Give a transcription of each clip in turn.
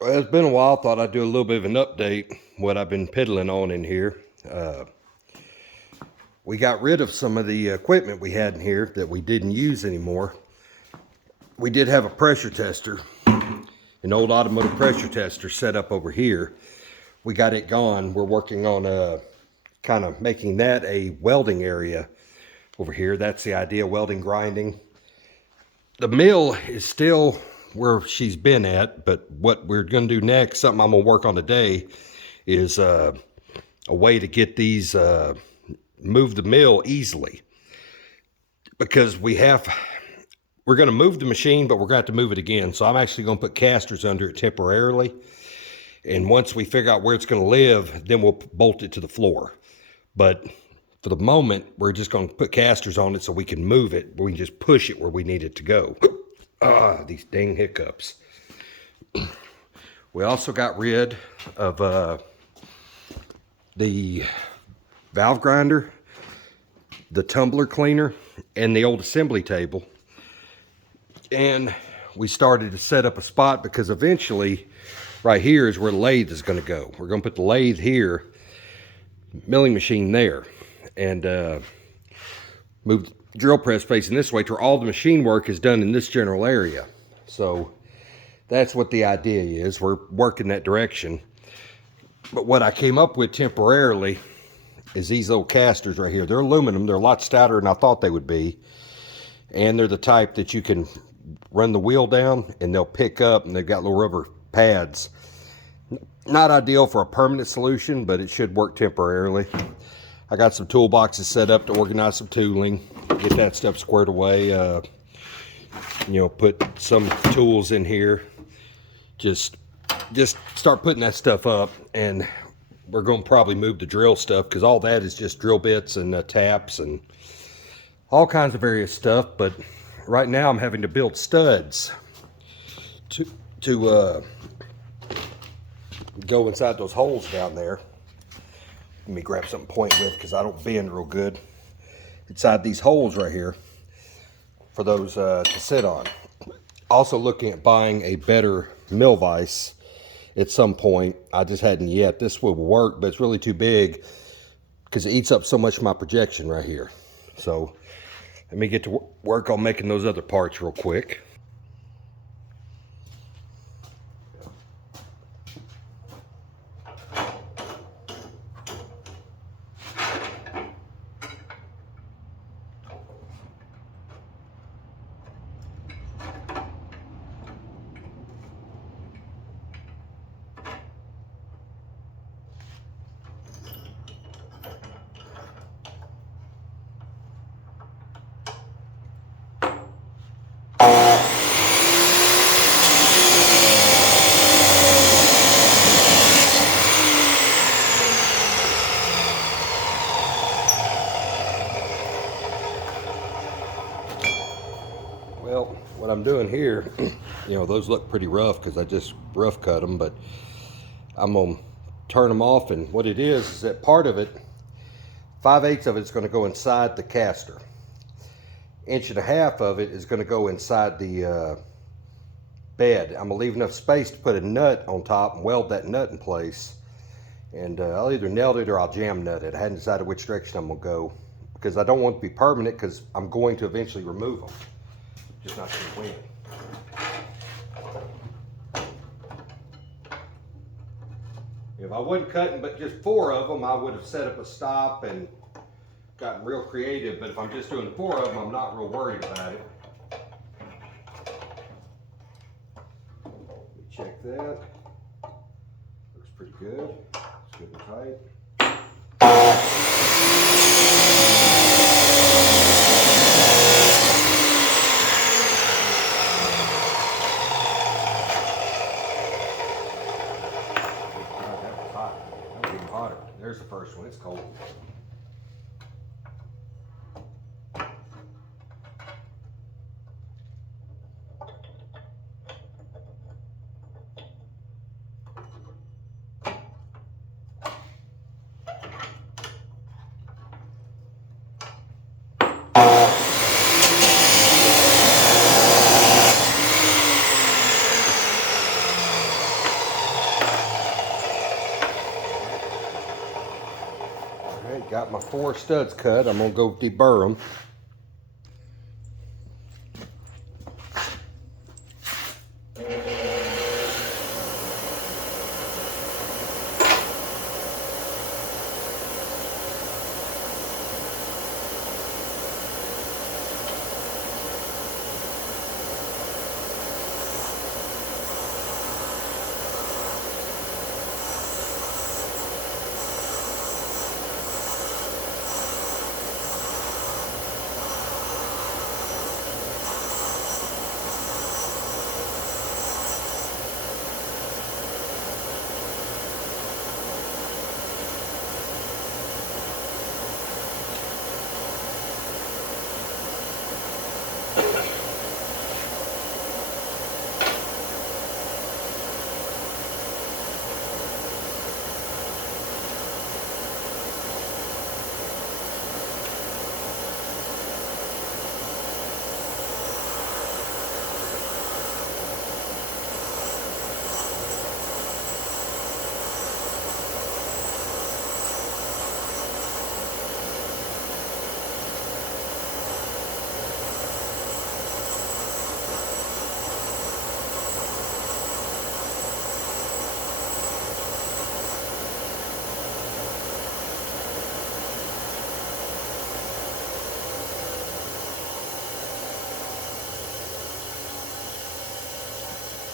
Well, it's been a while. Thought I'd do a little bit of an update. What I've been piddling on in here. We got rid of some of the equipment we had in here that we didn't use anymore. We did have a pressure tester, an old automotive pressure tester set up over here. We got it gone. We're working on kind of making that a welding area over here. That's the idea, welding, grinding. The mill is still where she's been at, but what we're going to do next, something I'm going to work on today, is a way to get these move the mill easily, because we're going to move the machine, but we're going to have to move it again. So I'm actually going to put casters under it temporarily, and once we figure out where it's going to live, then we'll bolt it to the floor. But for the moment, we're just going to put casters on it so we can move it. We can just push it where we need it to go. These dang hiccups. We also got rid of the valve grinder, the tumbler cleaner, and the old assembly table. And we started to set up a spot, because eventually right here is where the lathe is going to go. We're going to put the lathe here, milling machine there, and move the drill press facing this way to where all the machine work is done in this general area. So that's what the idea is. We're working that direction. But what I came up with temporarily is these little casters right here. They're aluminum. They're a lot stouter than I thought they would be. And they're the type that you can run the wheel down and they'll pick up, and they've got little rubber pads. Not ideal for a permanent solution, but it should work temporarily. I got some toolboxes set up to organize some tooling, get that stuff squared away. Put some tools in here. Just start putting that stuff up, and we're going to probably move the drill stuff, because all that is just drill bits and taps and all kinds of various stuff. But right now I'm having to build studs to go inside those holes down there. Let me grab something to point with, because I don't bend real good. Inside these holes right here for those to sit on. Also looking at buying a better mill vise at some point. I just hadn't yet. This will work, but it's really too big because it eats up so much of my projection right here. So let me get to work on making those other parts real quick. Well, what I'm doing here, those look pretty rough because I just rough cut them, but I'm going to turn them off. And what it is that part of it, 5/8 of it is going to go inside the caster. 1.5 of it is going to go inside the bed. I'm going to leave enough space to put a nut on top and weld that nut in place. And I'll either nail it or I'll jam nut it. I hadn't decided which direction I'm going to go, because I don't want it to be permanent, because I'm going to eventually remove them. Just not sure when. If I wasn't cutting but just 4 of them, I would have set up a stop and gotten real creative. But if I'm just doing 4 of them, I'm not real worried about it. Let me check that. Looks pretty good. It's good and tight. There's the first one. It's cold. got my 4 studs cut. I'm gonna go deburr them.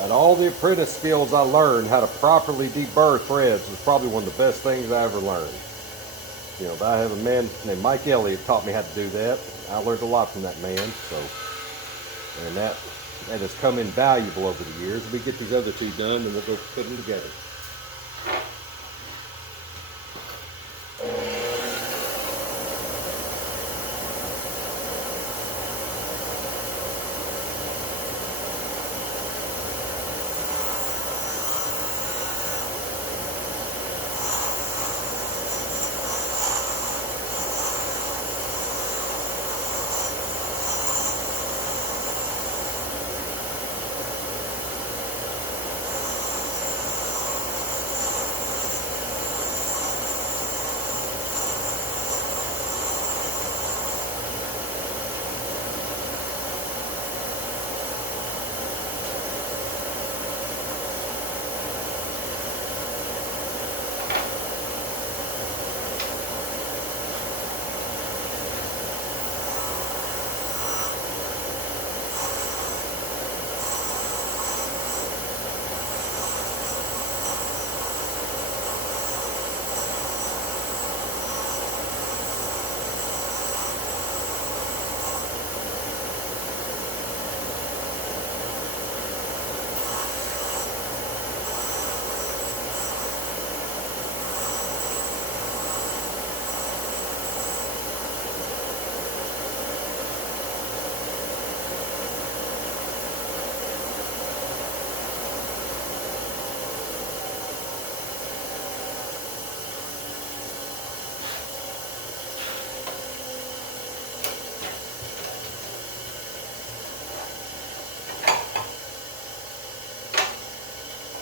And all the apprentice skills I learned, how to properly deburr threads, was probably one of the best things I ever learned. You know, I have a man named Mike Elliott taught me how to do that. I learned a lot from that man, so, and that has come invaluable over the years. We get these other 2 done and we'll go put them together.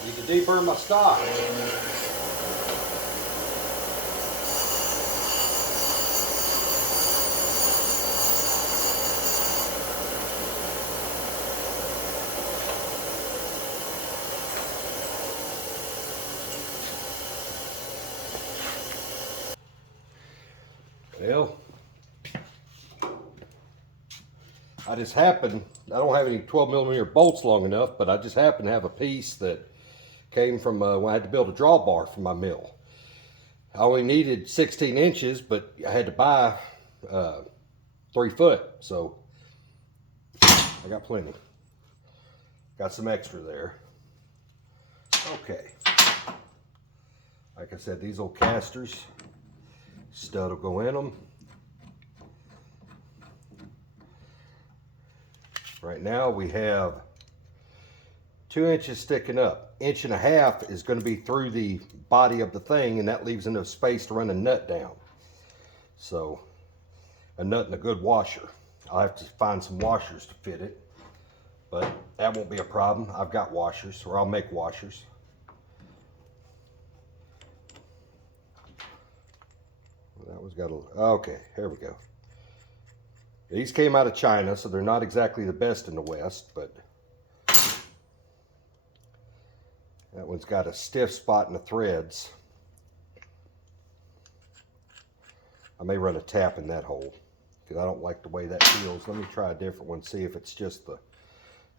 Need to deburr my stock. Well, I just happen, I don't have any 12mm bolts long enough, but I just happen to have a piece that came from when I had to build a drawbar for my mill. I only needed 16 inches, but I had to buy 3 foot, so I got plenty. Got some extra there. Okay. Like I said, these old casters, stud will go in them. Right now we have 2 inches sticking up. 1.5 inches is going to be through the body of the thing, and that leaves enough space to run a nut down. So, a nut and a good washer. I'll have to find some washers to fit it, but that won't be a problem. I've got washers, or I'll make washers. That one's got a, okay, here we go. These came out of China, so they're not exactly the best in the West, but that one's got a stiff spot in the threads. I may run a tap in that hole because I don't like the way that feels. Let me try a different one, see if it's just the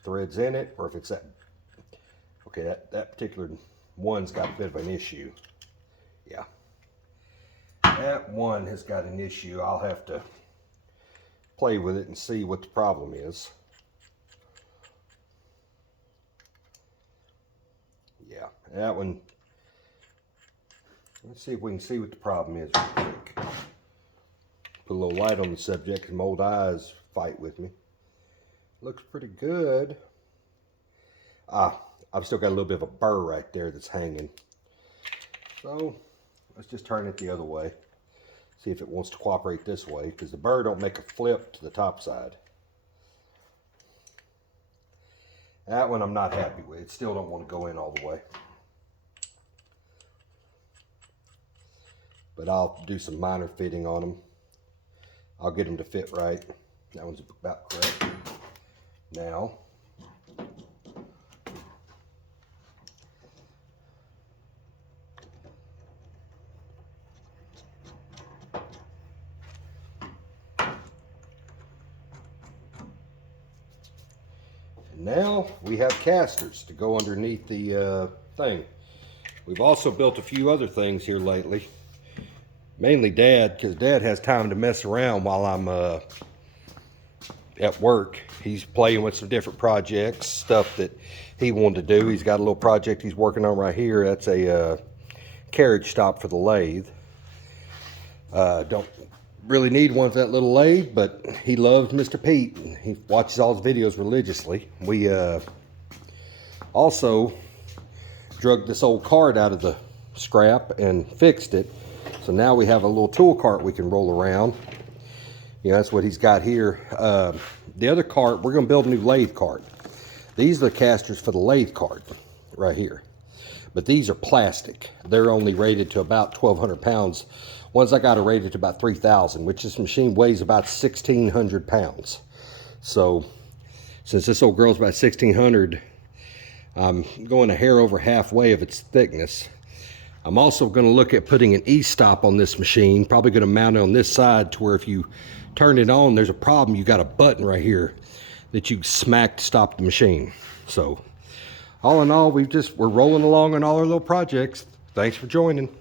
threads in it or if it's that. Okay, that particular one's got a bit of an issue. Yeah. That one has got an issue. I'll have to play with it and see what the problem is. Yeah, that one. Let's see if we can see what the problem is real quick. Put a little light on the subject because my old eyes fight with me. Looks pretty good. I've still got a little bit of a burr right there that's hanging. So let's just turn it the other way. See if it wants to cooperate this way, because the burr don't make a flip to the top side. That one I'm not happy with. It still don't want to go in all the way. But I'll do some minor fitting on them. I'll get them to fit right. That one's about correct. Now, we have casters to go underneath the thing. We've also built a few other things here lately. Mainly Dad, because Dad has time to mess around while I'm at work. He's playing with some different projects, stuff that he wanted to do. He's got a little project he's working on right here. That's a carriage stop for the lathe. Don't really need one for that little lathe, but he loves Mr. Pete. And he watches all his videos religiously. We also drug this old cart out of the scrap and fixed it. So now we have a little tool cart we can roll around. You know, that's what he's got here. The other cart, we're going to build a new lathe cart. These are the casters for the lathe cart right here. But these are plastic. They're only rated to about 1,200 pounds. Ones I got are rated to about 3,000, which this machine weighs about 1,600 pounds. So since this old girl's about 1,600, I'm going a hair over halfway of its thickness. I'm also going to look at putting an e-stop on this machine. Probably going to mount it on this side to where if you turn it on, there's a problem. You got a button right here that you smack to stop the machine. So all in all, we're rolling along on all our little projects. Thanks for joining.